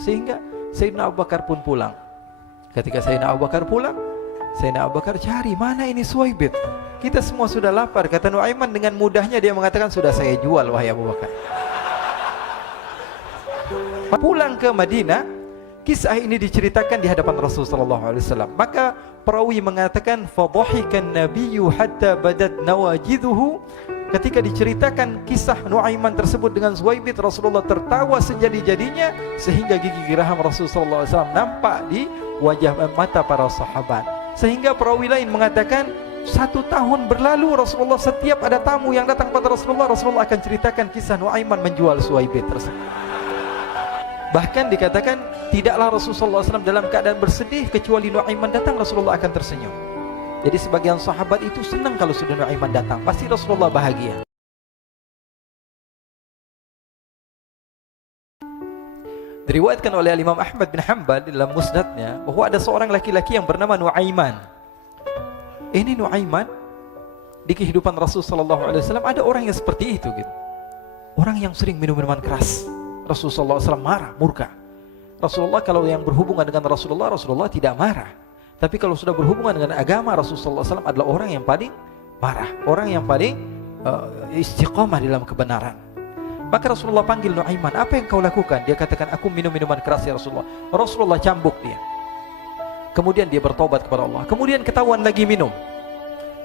Sehingga Sayyidina Abu Bakar pun pulang. Ketika Sayyidina Abu Bakar pulang, Sayyidina Abu Bakar cari, mana ini Suwaibit? Kita semua sudah lapar. Kata Nuaiman dengan mudahnya dia mengatakan, sudah saya jual wahai Abu Bakar. Pulang ke Madinah, kisah ini diceritakan di hadapan Rasulullah SAW. Maka perawi mengatakan, fadhahikan nabiyyu hatta badat nawajiduhu. Ketika diceritakan kisah Nuaiman tersebut dengan Suwaibit, Rasulullah tertawa sejadi-jadinya sehingga gigi geraham Rasulullah SAW nampak di wajah mata para sahabat. Sehingga perawi lain mengatakan, 1 tahun berlalu Rasulullah setiap ada tamu yang datang pada Rasulullah, Rasulullah akan ceritakan kisah Nuaiman menjual Suwaibit tersebut. Bahkan dikatakan tidaklah Rasulullah SAW dalam keadaan bersedih kecuali Nuaiman datang, Rasulullah akan tersenyum. Jadi sebagian sahabat itu senang kalau sudah Nuaiman datang, pasti Rasulullah bahagia. Diriwayatkan oleh Imam Ahmad bin Hanbal dalam musnadnya bahwa ada seorang laki-laki yang bernama Nuaiman. Ini Nuaiman di kehidupan Rasulullah SAW ada orang yang seperti itu gitu. Orang yang sering minum minuman keras. Rasulullah SAW marah, murka. Rasulullah kalau yang berhubungan dengan Rasulullah tidak marah. Tapi kalau sudah berhubungan dengan agama, Rasulullah SAW adalah orang yang paling marah, orang yang paling istiqamah dalam kebenaran. Maka Rasulullah panggil Nuaiman, apa yang kau lakukan? Dia katakan, aku minum minuman keras ya Rasulullah. Rasulullah cambuk dia. Kemudian dia bertobat kepada Allah. Kemudian ketahuan lagi minum.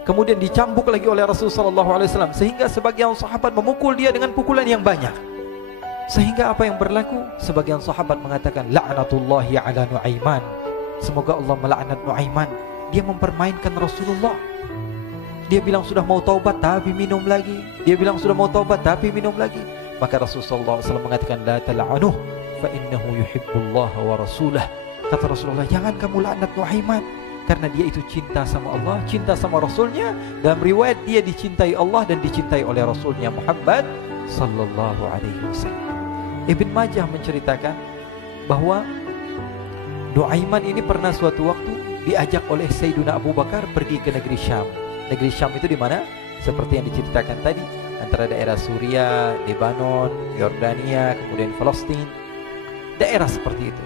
Kemudian dicambuk lagi oleh Rasulullah SAW. Sehingga sebagian sahabat memukul dia dengan pukulan yang banyak. Sehingga apa yang berlaku? Sebagian sahabat mengatakan, la'natullahi ala Nuaiman. Semoga Allah melaknat Nuaiman. Dia mempermainkan Rasulullah. Dia bilang sudah mau taubat tapi minum lagi. Dia bilang sudah mau taubat tapi minum lagi. Maka Rasulullah SAW mengatakan, la tal'anuh fa innahu yuhibbullah wa rasulah. Kata Rasulullah, jangan kamu laknat Nuaiman, karena dia itu cinta sama Allah, cinta sama Rasulnya. Dalam riwayat dia dicintai Allah dan dicintai oleh Rasulnya Muhammad sallallahu alaihi wasallam. Ibn Majah menceritakan bahwa Nuaiman ini pernah suatu waktu diajak oleh Sayyidina Abu Bakar pergi ke negeri Syam. Negeri Syam itu di mana? Seperti yang diceritakan tadi, antara daerah Suriah, Lebanon, Yordania, kemudian Palestina. Daerah seperti itu.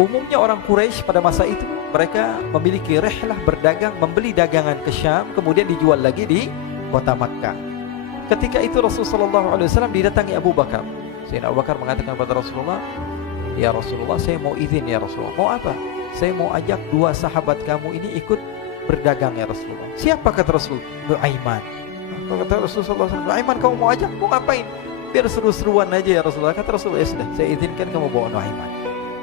Umumnya orang Quraisy pada masa itu mereka memiliki rihlah berdagang, membeli dagangan ke Syam, kemudian dijual lagi di kota Makkah. Ketika itu Rasulullah SAW didatangi Abu Bakar. Sayyidina Abu Bakar mengatakan kepada Rasulullah, ya Rasulullah, saya mau izin ya Rasulullah. Mau apa? Saya mau ajak 2 sahabat kamu ini ikut berdagang ya Rasulullah. Siapa kata Rasul? Nuaiman. Kata Rasulullah SAW, Nuaiman kamu mau ajak? Mau ngapain? Biar seru-seruan aja ya Rasulullah. Kata Rasulullah, ya sudah, saya izinkan kamu bawa Nuaiman.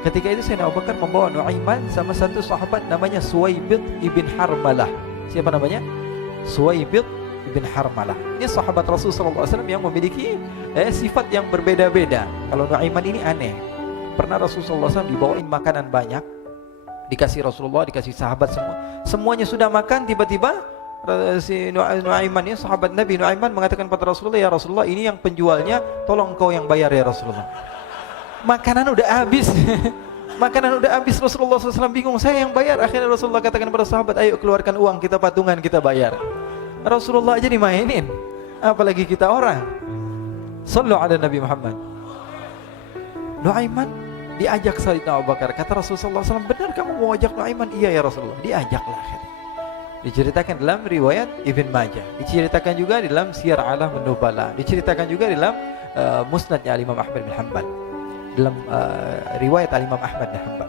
Ketika itu Sayyidina Abu Bakar membawa Nuaiman sama satu sahabat namanya Suwaibit ibn Harmalah. Siapa namanya? Suwaibit ibn Harmalah. Ini sahabat Rasulullah SAW yang memiliki sifat yang berbeda-beda. Kalau Nuaiman ini aneh. Pernah Rasulullah SAW dibawain makanan banyak, dikasih Rasulullah, dikasih sahabat semua. Semuanya sudah makan, tiba-tiba si Nuaiman ini, sahabat Nabi Nuaiman mengatakan kepada Rasulullah, ya Rasulullah, ini yang penjualnya, tolong kau yang bayar ya Rasulullah. Makanan udah habis. Makanan udah habis, Rasulullah SAW bingung, saya yang bayar. Akhirnya Rasulullah katakan kepada sahabat, ayo keluarkan uang, kita patungan, kita bayar. Rasulullah aja dimainin, apalagi kita orang. Sallu ala Nabi Muhammad. Nuaiman diajak Sayyidina Abu Bakar. Kata Rasulullah SAW, benar kamu mau ajak Nuaiman? Iya ya Rasulullah. Diajaklah akhirnya. Diceritakan dalam riwayat Ibn Majah, diceritakan juga dalam Siyar A'lam An-Nubala, diceritakan juga dalam musnadnya Imam Ahmad bin Hanbal, dalam riwayat Imam Ahmad bin Hanbal.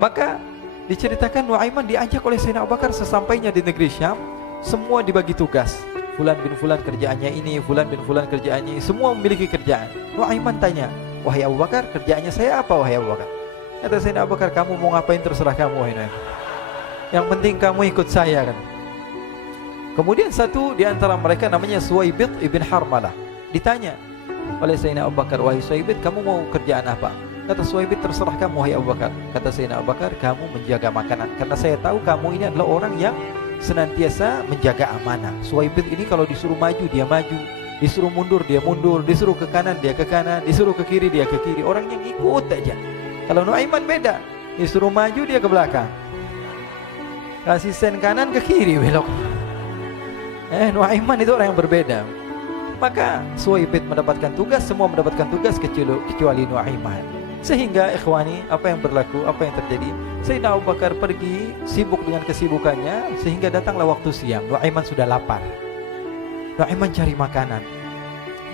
Maka diceritakan Nuaiman diajak oleh Sayyidina Abu Bakar. Sesampainya di negeri Syam, semua dibagi tugas. Fulan bin Fulan kerjaannya ini, Fulan bin Fulan kerjaannya ini, semua memiliki kerjaan. Nuaiman tanya, wahai Abu Bakar, kerjaannya saya apa wahai Abu Bakar? Kata Sayyidina Abu Bakar, kamu mau ngapain terserah kamu wahai Nuaiman. Yang penting kamu ikut saya kan. Kemudian satu di antara mereka namanya Suwaibit ibn Harmalah. Ditanya oleh Sayyidina Abu Bakar, wahai Suwaibit, kamu mau kerjaan apa? Kata Suwaibit, terserah kamu wahai Abu Bakar. Kata Sayyidina Abu Bakar, kamu menjaga makanan, karena saya tahu kamu ini adalah orang yang senantiasa menjaga amanah. Suwaibit ini kalau disuruh maju dia maju, disuruh mundur dia mundur, disuruh ke kanan dia ke kanan, disuruh ke kiri dia ke kiri. Orang yang ikut aja. Kalau Nuaiman beda, disuruh maju dia ke belakang, kasih sen kanan ke kiri belok. Nuaiman itu orang yang berbeda. Maka Suwaibit mendapatkan tugas, semua mendapatkan tugas kecuali Nuaiman. Sehingga ikhwani, apa yang berlaku, apa yang terjadi? Sayyidina Abu Bakar pergi sibuk dengan kesibukannya, sehingga datanglah waktu siang. Nuaiman sudah lapar. Nuaiman cari makanan.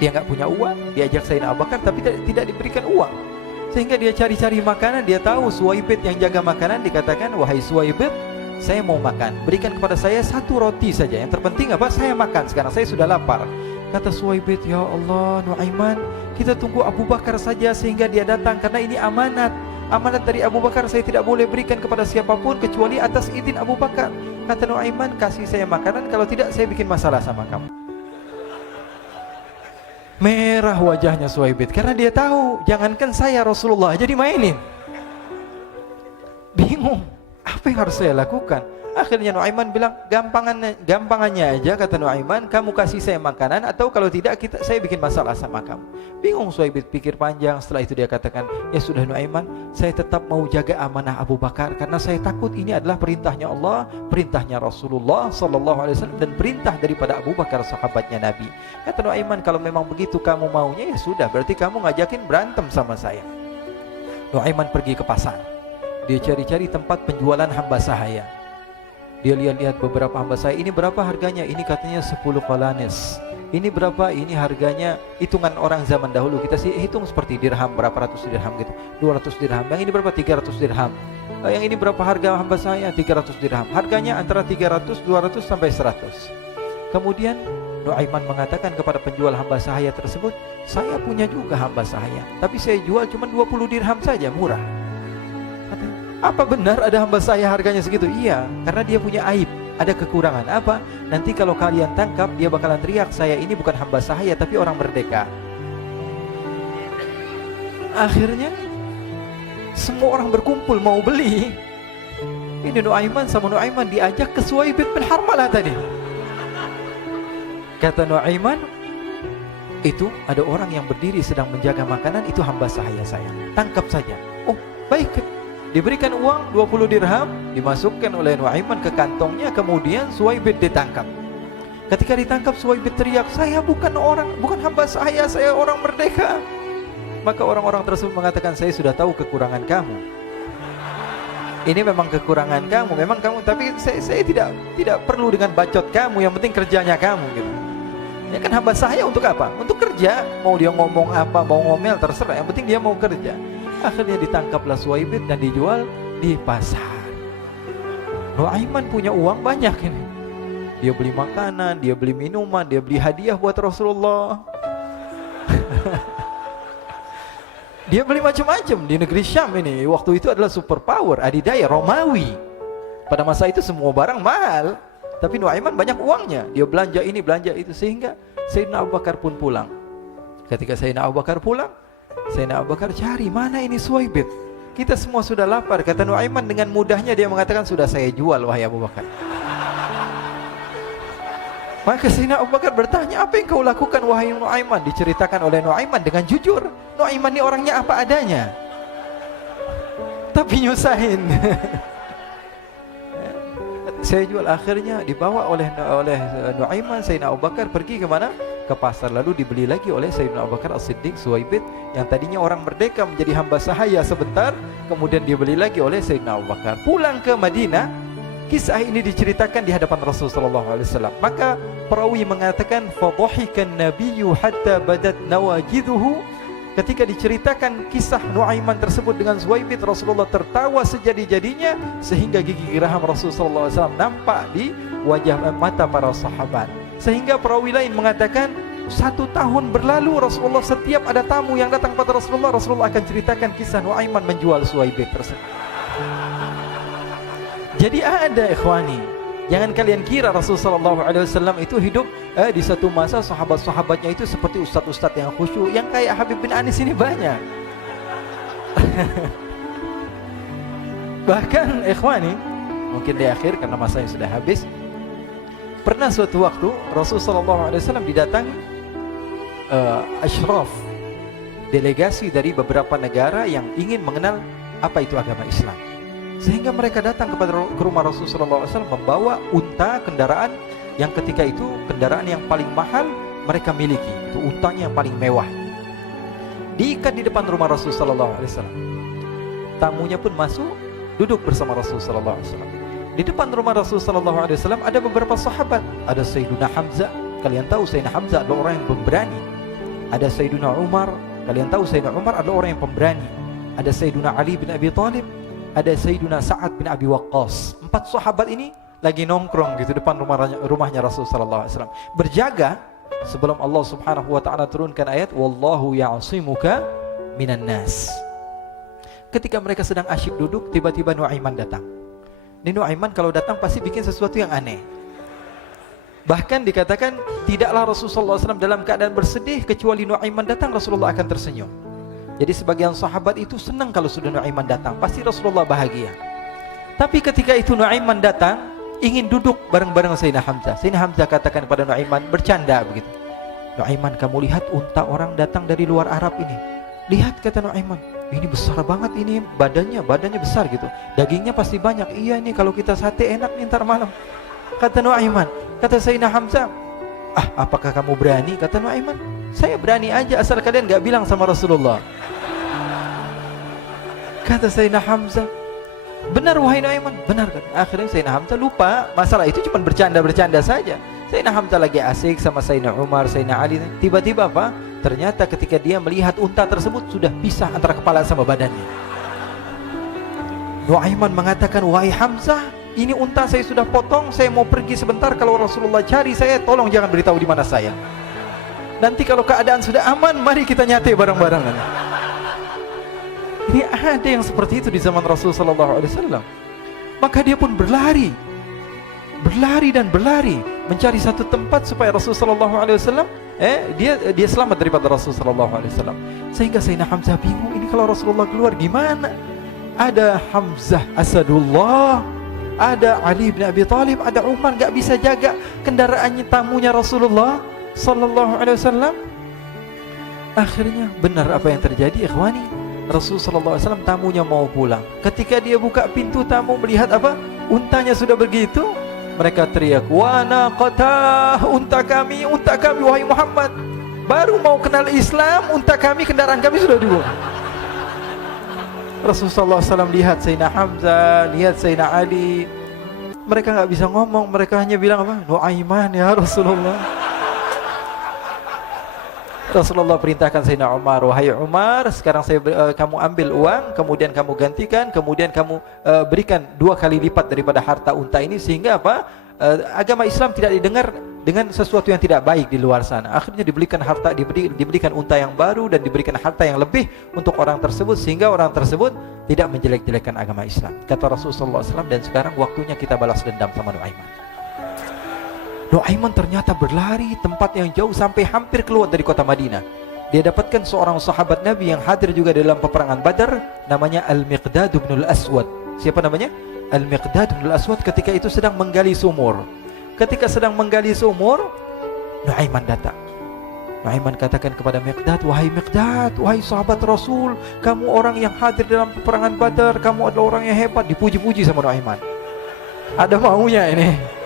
Dia nggak punya uang, diajak Sayyidina Abu Bakar tapi tidak diberikan uang. Sehingga dia cari-cari makanan, dia tahu Suwaibid yang jaga makanan, dikatakan, "Wahai Suwaibid, saya mau makan, berikan kepada saya 1 roti saja. Yang terpenting apa? Saya makan sekarang, saya sudah lapar." Kata Suwaibid, "Ya Allah, Nuaiman, kita tunggu Abu Bakar saja sehingga dia datang, karena ini amanat. Amanat dari Abu Bakar, saya tidak boleh berikan kepada siapapun kecuali atas izin Abu Bakar." Kata Nuaiman, "Kasih saya makanan, kalau tidak saya bikin masalah sama kamu." Merah wajahnya Suwaibid karena dia tahu, jangankan saya, Rasulullah jadi mainin. Bingung, apa yang harus saya lakukan? Akhirnya Nuaiman bilang, gampangannya aja, kata Nuaiman, kamu kasih saya makanan, atau kalau tidak saya bikin masalah sama kamu. Bingung Suwaibid, pikir panjang. Setelah itu dia katakan, ya sudah Nuaiman, saya tetap mau jaga amanah Abu Bakar, karena saya takut ini adalah perintahnya Allah, perintahnya Rasulullah SAW, dan perintah daripada Abu Bakar, sahabatnya Nabi. Kata Nuaiman, kalau memang begitu kamu maunya, ya sudah, berarti kamu ngajakin berantem sama saya. Nuaiman pergi ke pasar. Dia cari-cari tempat penjualan hamba sahaya. Dia lihat-lihat beberapa hamba sahaya. Ini berapa harganya? Ini katanya 10 qalanis. Ini berapa? Ini harganya, hitungan orang zaman dahulu, kita sih hitung seperti dirham, berapa ratus dirham gitu, 200 dirham. Yang ini berapa? 300 dirham. Yang ini berapa harga hamba sahaya? 300 dirham. Harganya antara 300, 200 sampai 100. Kemudian Nuaiman mengatakan kepada penjual hamba sahaya tersebut, saya punya juga hamba sahaya, tapi saya jual cuma 20 dirham saja, murah. Apa benar ada hamba saya harganya segitu? Iya, karena dia punya aib, ada kekurangan. Apa? Nanti kalau kalian tangkap, dia bakalan teriak, saya ini bukan hamba sahaya tapi orang merdeka. Akhirnya semua orang berkumpul mau beli. Ini Nuaiman sama Nuaiman diajak ke Suwaibid bin Harmalah tadi. Kata Nuaiman, itu ada orang yang berdiri sedang menjaga makanan, itu hamba sahaya saya, tangkap saja. Oh baik. Diberikan uang 20 dirham, dimasukkan oleh Nuaiman ke kantongnya, kemudian Suwaibid ditangkap. Ketika ditangkap, Suwaibid teriak, saya bukan hamba saya orang merdeka. Maka orang-orang tersebut mengatakan, saya sudah tahu kekurangan kamu. Ini memang kekurangan kamu, memang kamu, tapi saya tidak perlu dengan bacot kamu, yang penting kerjanya kamu gitu. Ya kan hamba saya untuk apa? Untuk kerja. Mau dia ngomong apa, mau ngomel terserah, yang penting dia mau kerja. Akhirnya ditangkaplah Suwaibid dan dijual di pasar. Nuaiman punya uang banyak ini. Dia beli makanan, dia beli minuman, dia beli hadiah buat Rasulullah. Dia beli macam-macam di negeri Syam ini. Waktu itu adalah superpower, adidaya Romawi. Pada masa itu semua barang mahal, tapi Nuaiman banyak uangnya. Dia belanja ini, belanja itu, sehingga Sayyidina Abu Bakar pun pulang. Ketika Sayyidina Abu Bakar pulang, Sayyidina Abu Bakar cari, mana ini Suwaibid? Kita semua sudah lapar. Kata Nuaiman dengan mudahnya dia mengatakan, sudah saya jual wahai Abu Bakar. Maka Sayyidina Abu Bakar bertanya, apa yang kau lakukan wahai Nuaiman? Diceritakan oleh Nuaiman dengan jujur. Nuaiman ini orangnya apa adanya, tapi nyusahin. Saya jual. Akhirnya dibawa oleh Nuaiman, Sayyidina Abu Bakar pergi ke mana? Ke pasar, lalu dibeli lagi oleh Sayyidina Abu Bakar As-Siddiq. Suwaibid yang tadinya orang merdeka menjadi hamba sahaya sebentar, kemudian dibeli lagi oleh Sayyidina Abu Bakar. Pulang ke Madinah, kisah ini diceritakan di hadapan Rasulullah SAW. Maka perawi mengatakan, fadhahikan nabiyyu hatta badat nawajiduhu. Ketika diceritakan kisah Nuaiman tersebut dengan Suwaibid, Rasulullah tertawa sejadi-jadinya, sehingga gigi geraham Rasulullah SAW nampak di wajah mata para sahabat. Sehingga perawi lain mengatakan, 1 tahun berlalu Rasulullah, setiap ada tamu yang datang pada Rasulullah, Rasulullah akan ceritakan kisah Nuaiman menjual Suwaibid tersebut. Jadi ada ikhwani, jangan kalian kira Rasulullah SAW itu hidup di satu masa sahabat-sahabatnya itu seperti ustadz-ustadz yang khusyuk, yang kayak Habib bin Anis ini banyak. Bahkan ikhwani, mungkin di akhir karena masanya sudah habis, pernah suatu waktu Rasulullah SAW didatangi asyraf, delegasi dari beberapa negara yang ingin mengenal apa itu agama Islam. Sehingga mereka datang ke rumah Rasulullah SAW membawa unta, kendaraan yang ketika itu kendaraan yang paling mahal mereka miliki, itu untanya yang paling mewah. diikat di depan rumah Rasul sallallahu alaihi wasallam. Tamunya pun masuk, duduk bersama Rasul sallallahu alaihi wasallam. Di depan rumah Rasul sallallahu alaihi wasallam ada beberapa sahabat. Ada Sayyiduna Hamzah. Kalian tahu Sayyidina Hamzah adalah orang yang pemberani. Ada Sayyiduna Umar. Kalian tahu Sayyidina Umar adalah orang yang pemberani. Ada Sayyiduna Ali bin Abi Thalib. Ada Sayyiduna Sa'ad bin Abi Waqqas. 4 sahabat ini lagi nongkrong gitu depan rumahnya Rasul sallallahu alaihi wasallam. Berjaga sebelum Allah Subhanahu wa taala turunkan ayat wallahu ya'simuka minan nas. Ketika mereka sedang asyik duduk, tiba-tiba Nuaiman datang. Ini Nuaiman kalau datang pasti bikin sesuatu yang aneh. Bahkan dikatakan tidaklah Rasulullah SAW dalam keadaan bersedih kecuali Nuaiman datang Rasulullah akan tersenyum. Jadi sebagian sahabat itu senang kalau sudah Nuaiman datang, pasti Rasulullah bahagia. Tapi ketika itu Nuaiman datang, ingin duduk bareng-bareng Sayyidina Hamzah. Sayyidina Hamzah katakan kepada Nuaiman, bercanda begitu. Nuaiman, kamu lihat unta orang datang dari luar Arab ini. Lihat, kata Nuaiman, ini besar banget ini, badannya besar gitu. Dagingnya pasti banyak. Iya nih kalau kita sate enak nih ntar malam. Kata Nuaiman. Kata Sayyidina Hamzah, apakah kamu berani? Kata Nuaiman, saya berani aja asal kalian gak bilang sama Rasulullah. Kata Sayyidina Hamzah, benar wahai Nuaiman, benar kan? Akhirnya Sayyidina Hamzah lupa masalah itu, cuma bercanda-bercanda saja. Sayyidina Hamzah lagi asik sama Sayyidina Umar, Sayyidina Ali. Tiba-tiba apa? Ternyata ketika dia melihat unta tersebut sudah pisah antara kepala sama badannya. Nuaiman mengatakan, wahai Hamzah, ini unta saya sudah potong, saya mau pergi sebentar. Kalau Rasulullah cari saya, tolong jangan beritahu di mana saya. Nanti kalau keadaan sudah aman, mari kita nyate bareng-bareng. Ini ada yang seperti itu di zaman Rasulullah SAW. Maka dia pun berlari dan berlari mencari satu tempat supaya Rasulullah SAW dia selamat daripada Rasulullah SAW. Sehingga Sayyidina Hamzah bingung, ini kalau Rasulullah keluar gimana? Ada Hamzah Asadullah, ada Ali bin Abi Thalib, ada Umar, gak bisa jaga kendaraannya tamunya Rasulullah sallallahu alaihi wasallam. Akhirnya benar apa yang terjadi, ikhwani. Rasul sallallahu alaihi wasallam tamunya mau pulang. Ketika dia buka pintu tamu melihat apa? Untanya sudah begitu. Mereka teriak, "Wa naqatah, unta kami wahai Muhammad. Baru mau kenal Islam, unta kami, kendaraan kami sudah dibuang." Rasulullah SAW lihat Sayyidina Hamzah, lihat Sayyidina Ali. Mereka gak bisa ngomong, mereka hanya bilang apa? Nuaiman ya Rasulullah. Rasulullah perintahkan Sayyidina Umar, wahai Umar, sekarang kamu ambil uang, kemudian kamu gantikan, kemudian kamu berikan 2 kali lipat daripada harta unta ini, sehingga apa? Agama Islam tidak didengar dengan sesuatu yang tidak baik di luar sana. Akhirnya diberikan harta, diberikan unta yang baru dan diberikan harta yang lebih untuk orang tersebut, sehingga orang tersebut tidak menjelek-jelekkan agama Islam. Kata Rasulullah SAW, dan sekarang waktunya kita balas dendam sama Nuaiman. Nuaiman ternyata berlari tempat yang jauh sampai hampir keluar dari kota Madinah. Dia dapatkan seorang sahabat Nabi yang hadir juga dalam peperangan Badar, namanya Al-Miqdad bin Al-Aswad. Siapa namanya? Al-Miqdad bin Al-Aswad ketika itu sedang menggali sumur. Ketika sedang menggali sumur, Nuaiman datang. Nuaiman katakan kepada Miqdad, wahai Miqdad, wahai sahabat Rasul, kamu orang yang hadir dalam peperangan Badar, kamu adalah orang yang hebat. Dipuji-puji sama Nuaiman. Ada maunya ini.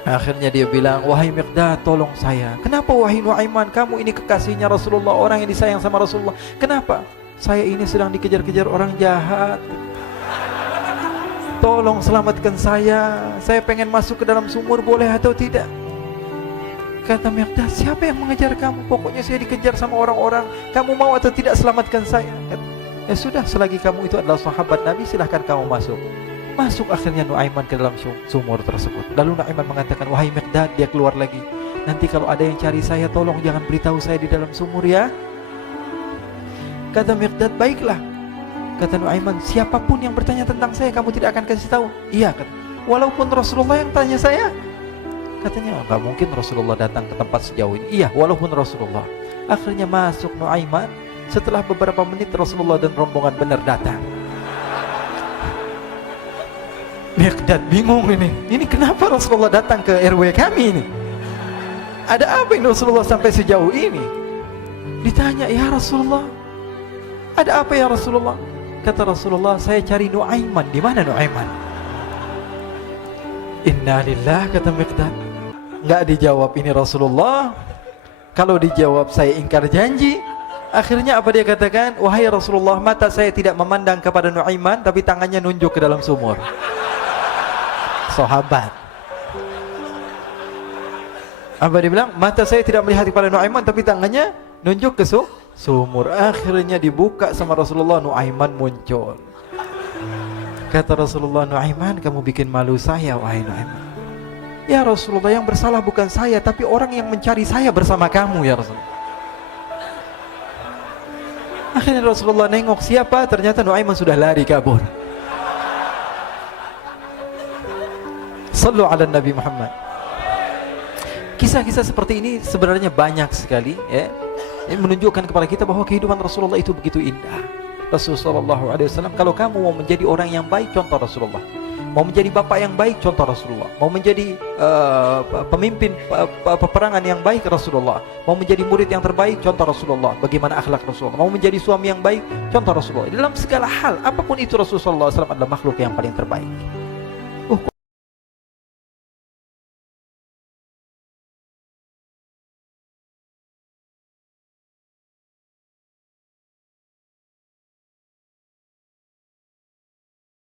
Akhirnya dia bilang, wahai Miqdad, tolong saya. Kenapa wahai Nuaiman, kamu ini kekasihnya Rasulullah, orang yang disayang sama Rasulullah. Kenapa? Saya ini sedang dikejar-kejar orang jahat. Tolong selamatkan saya pengen masuk ke dalam sumur, boleh atau tidak? Kata Miqdad, siapa yang mengejar kamu? Pokoknya saya dikejar sama orang-orang. Kamu mau atau tidak selamatkan saya? Ya sudah, selagi kamu itu adalah sahabat Nabi, silahkan kamu masuk. Masuk akhirnya Nuaiman ke dalam sumur tersebut. Lalu Nuaiman mengatakan, wahai Miqdad, dia keluar lagi. Nanti kalau ada yang cari saya, tolong jangan beritahu saya di dalam sumur ya. Kata Miqdad, baiklah. Kata Nuaiman, siapapun yang bertanya tentang saya, kamu tidak akan kasih tahu? Iya, kata. Walaupun Rasulullah yang tanya saya? Katanya, enggak mungkin Rasulullah datang ke tempat sejauh ini. Iya, walaupun Rasulullah. Akhirnya masuk Nuaiman. Setelah beberapa menit Rasulullah dan rombongan benar datang. Miqdad bingung ini. Ini kenapa Rasulullah datang ke RW kami ini? Ada apa ini Rasulullah sampai sejauh ini? Ditanya, ya Rasulullah, ada apa ya Rasulullah? Kata Rasulullah, saya cari Nuaiman. Di mana Nuaiman? Innalillah, kata Miqdad. Enggak dijawab ini Rasulullah. Kalau dijawab saya ingkar janji. Akhirnya apa dia katakan? Wahai Rasulullah, mata saya tidak memandang kepada Nuaiman, tapi tangannya nunjuk ke dalam sumur. Sahabat. Apa dia bilang? Mata saya tidak melihat kepada Nuaiman, tapi tangannya nunjuk ke sumur. Akhirnya dibuka sama Rasulullah, Nuaiman muncul. Kata Rasulullah, Nuaiman, kamu bikin malu saya, wahai Nuaiman. Ya Rasulullah, yang bersalah bukan saya, tapi orang yang mencari saya bersama kamu, ya Rasulullah. Akhirnya Rasulullah nengok, siapa? Ternyata Nuaiman sudah lari kabur. Sallu ala Nabi Muhammad. Kisah-kisah seperti ini sebenarnya banyak sekali, ya. Ini menunjukkan kepada kita bahwa kehidupan Rasulullah itu begitu indah. Rasulullah SAW, kalau kamu mau menjadi orang yang baik, contoh Rasulullah. Mau menjadi bapak yang baik, contoh Rasulullah. Mau menjadi pemimpin peperangan yang baik, Rasulullah. Mau menjadi murid yang terbaik, contoh Rasulullah. Bagaimana akhlak Rasulullah. Mau menjadi suami yang baik, contoh Rasulullah. Dalam segala hal, apapun itu, Rasulullah SAW adalah makhluk yang paling terbaik.